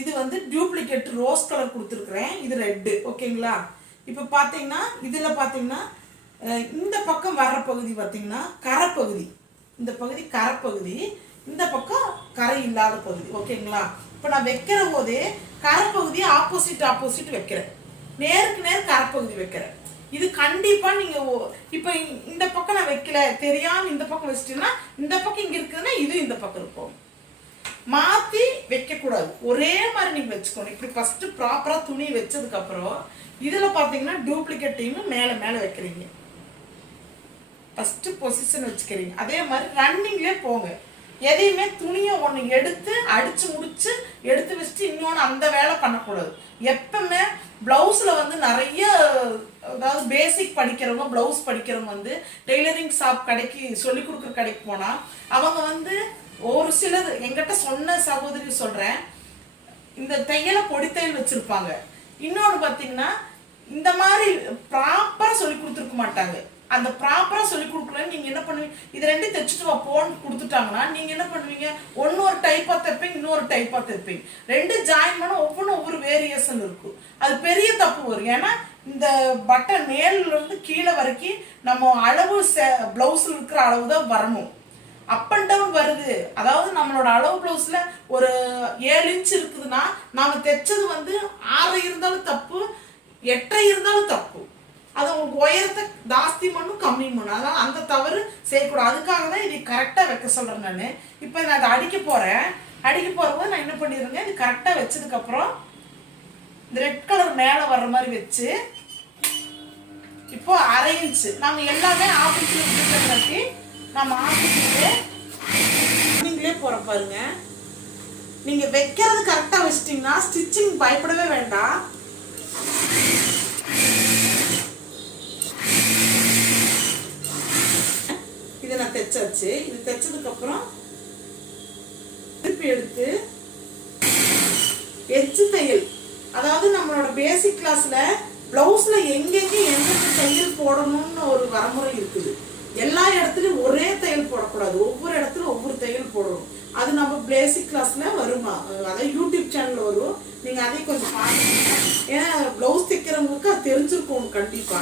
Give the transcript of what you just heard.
இது வந்து duplicate rose colour கொடுத்துருக்குறேன், இது ரெட்டு. ஓகேங்களா? இப்போ பார்த்தீங்கன்னா இதில் பார்த்தீங்கன்னா இந்த பக்கம் வர்ற பகுதி பார்த்தீங்கன்னா கரைப்பகுதி, இந்த பகுதி கரைப்பகுதி, இந்த பக்கம் கரை இல்லாத பகுதி. ஓகேங்களா? இப்போ நான் வைக்கிற போதே கரைப்பகுதி ஆப்போசிட் வைக்கிறேன், நேருக்கு நேர் கரைப்பகுதி வைக்கிறேன். இது கண்டிப்பா நீங்க இப்போ இந்த பக்கம் நான் வைக்கல தெரியாம இந்த பக்கம் வச்சிட்டீங்கன்னா இந்த பக்கம் இங்க இருக்குதுன்னா இது இந்த பக்கம் இருக்கும். மாத்தி வைக்க கூடாது, ஒரே மாதிரி நீங்க வச்சுக்கணும். இப்படி ஃபர்ஸ்ட் ப்ராப்பரா துணி வச்சதுக்கு அப்புறம் இதுல பாத்தீங்கன்னா டூப்ளிகேட்டையும் மேல மேல வைக்கிறீங்க, ஃபர்ஸ்ட் பொசிஷன் வச்சுக்கிறீங்க. அதே மாதிரி ரன்னிங்லேயே போங்க. எதையுமே துணியை ஒன்று எடுத்து அடிச்சு முடிச்சு எடுத்து வச்சுட்டு இன்னொன்று அந்த வேலை பண்ணக்கூடாது. எப்பவுமே பிளவுஸில் வந்து நிறைய, அதாவது பேசிக் படிக்கிறவங்க, பிளவுஸ் படிக்கிறவங்க வந்து டெய்லரிங் ஷாப் கடைக்கு சொல்லி கொடுக்குற கடைக்கு போனால் அவங்க வந்து ஒரு சிலர் எங்கிட்ட சொன்ன சகோதரி சொல்கிறேன், இந்த தையலை பொடி தையல் வச்சுருப்பாங்க. இன்னொன்று பார்த்தீங்கன்னா இந்த மாதிரி ப்ராப்பராக சொல்லி கொடுத்துருக்க மாட்டாங்க. அந்த ப்ராப்பரா சொல்லி கொடுக்கலன்னு நீங்க என்ன பண்ணுவீங்க, இது ரெண்டும் தைச்சிட்டு வா போன்னு கொடுத்துட்டாங்கன்னா நீங்க என்ன பண்ணுவீங்க, ஒன்னு ஒரு டைப்பா தைப்பீங்க, இன்னொரு டைப்பா தைப்பீங்க. ரெண்டு ஜாயின் பண்ண ஒவ்வொரு வேரியேஷன் இருக்கும். அது பெரிய தப்பு வரும். ஏன்னா இந்த பட்டன் மேல இருந்து கீழே வரைக்கும் நம்ம அளவு பிளவுஸ்ல இருக்கிற அளவு தான் வரணும். அப் அண்ட் டவுன் வருது, அதாவது நம்மளோட அளவு பிளவுஸ்ல ஒரு 7 இன்ச் இருக்குதுன்னா நாம தைச்சது வந்து 6 இருந்தாலும் தப்பு, 8 இருந்தாலும் தப்பு. அது உங்களுக்கு உயரத்தை ஜாஸ்தி பண்ணும் கம்மி பண்ணும். அதனால அந்த தவறு செய்யக்கூடாது. அதுக்காக தான் இது கரெக்டாக வைக்க சொல்கிறேன் நான். இப்போ நான் அதை அடிக்க போகிறபோது நான் என்ன பண்ணிடுறேங்க, இது கரெக்டாக வச்சதுக்கப்புறம் இந்த ரெட் கலர் மேலே வர்ற மாதிரி வச்சு இப்போ 1/2 இன்ச்சு நம்ம எல்லாமே ஆப்போசிட் கட்டி நம்ம ஆப்போசிட்டு நீங்களே போகிற பாருங்க. நீங்கள் வைக்கிறது கரெக்டாக வச்சிட்டிங்கன்னா ஸ்டிச்சிங் பயப்படவே வேண்டாம். இதை நான் தைச்சாச்சு. இது தைச்சதுக்கு அப்புறம் திருப்பி எடுத்து எட்ஜ் தையல், அதாவது நம்மளோட பேசிக் கிளாஸ்ல பிளவுஸ்ல எங்கெங்க எந்தெந்த தையல் போடணும்னு ஒரு வரமுறை இருக்குது. எல்லா இடத்துலயும் ஒரே தையல் போடக்கூடாது, ஒவ்வொரு இடத்துல ஒவ்வொரு தையல் போடணும். அது நம்ம பேசிக் கிளாஸ்ல வருமா, அதாவது யூடியூப் சேனல்ல வரும். நீங்க அதை கொஞ்சம் பாருங்க. ஏன்னா பிளவுஸ் தைக்கிறவங்களுக்கு அது தெரிஞ்சிருக்கும் கண்டிப்பா.